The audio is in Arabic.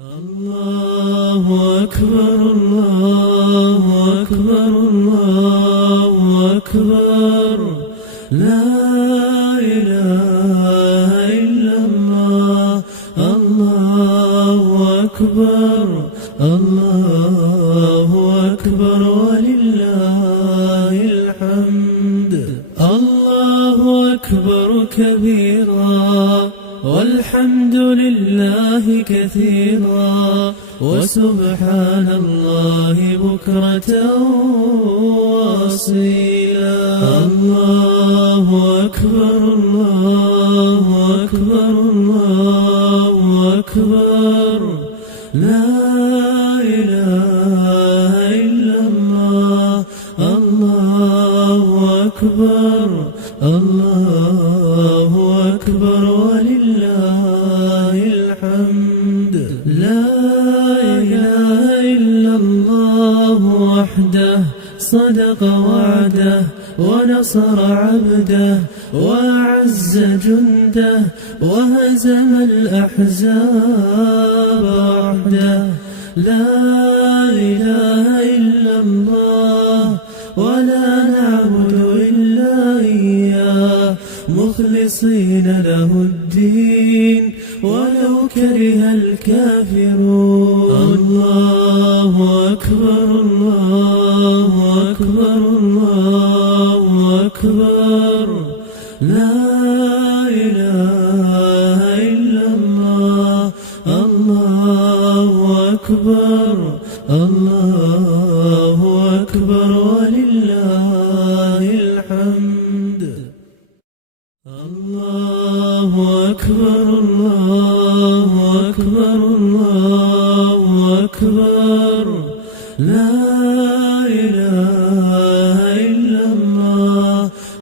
الله أكبر الله أكبر الله أكبر لا إله إلا الله الله أكبر الله أكبر ولله الحمد الله أكبر كبيرا والحمد لله كثيرا وسبحان الله بكرة وأصيلا الله أكبر الله أكبر الله أكبر لا إله إلا الله الله أكبر الله أكبر ولله الحمد لا إله إلا الله وحده صدق وعده ونصر عبده وأعز جنده وهزم الأحزاب وحده لا إله إلا الله ولا نعبد إلا إياه مخلصين له الدين ولو كره الكافرون الله أكبر الله أكبر الله أكبر لا إله إلا الله الله أكبر الله أكبر ولله الحمد الله أكبر الله أكبر الله أكبر لا إله